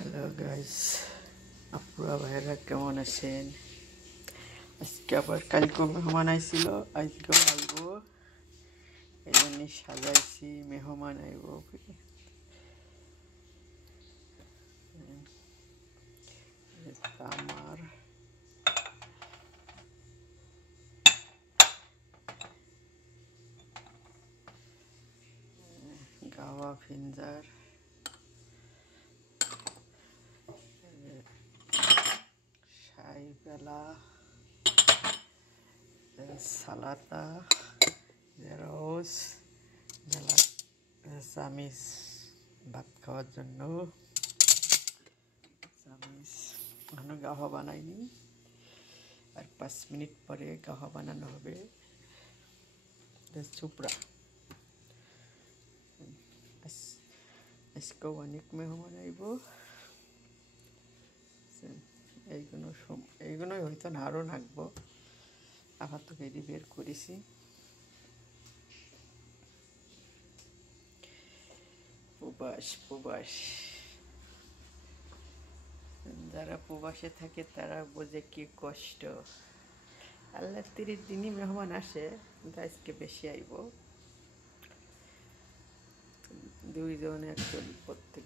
Hello guys, আপুরা ভাইরা কেমন আছেন? আজকে আবার কালকেও মেহমান আইছিল, আজকেও আইব। এই জন্য সাজাইছি, মেহমান আইব। আমার গাওয়া ফিঞ্জার, শাই পেলা, সালাতা, রোজ মেলা, চামিচ ভাত খাওয়ার জন্য চামিচ। এখনো গাওয়া বানাইনি, আর 5 মিনিট পরে গাওয়া বানানো হবে। চুপড়া আজকেও অনেক মেহমান আইব। এইগুলোই হয়তো না, আরও নাকবো। আবার তো এটি বের করেছি। প্রবাস প্রবাস যারা প্রবাসে থাকে তারা বোঝে কি কষ্ট। আল্লাহ 30 দিনই মেহমান আসে, কিন্তু আজকে বেশি আইব। 2 জন একজন প্রত্যেক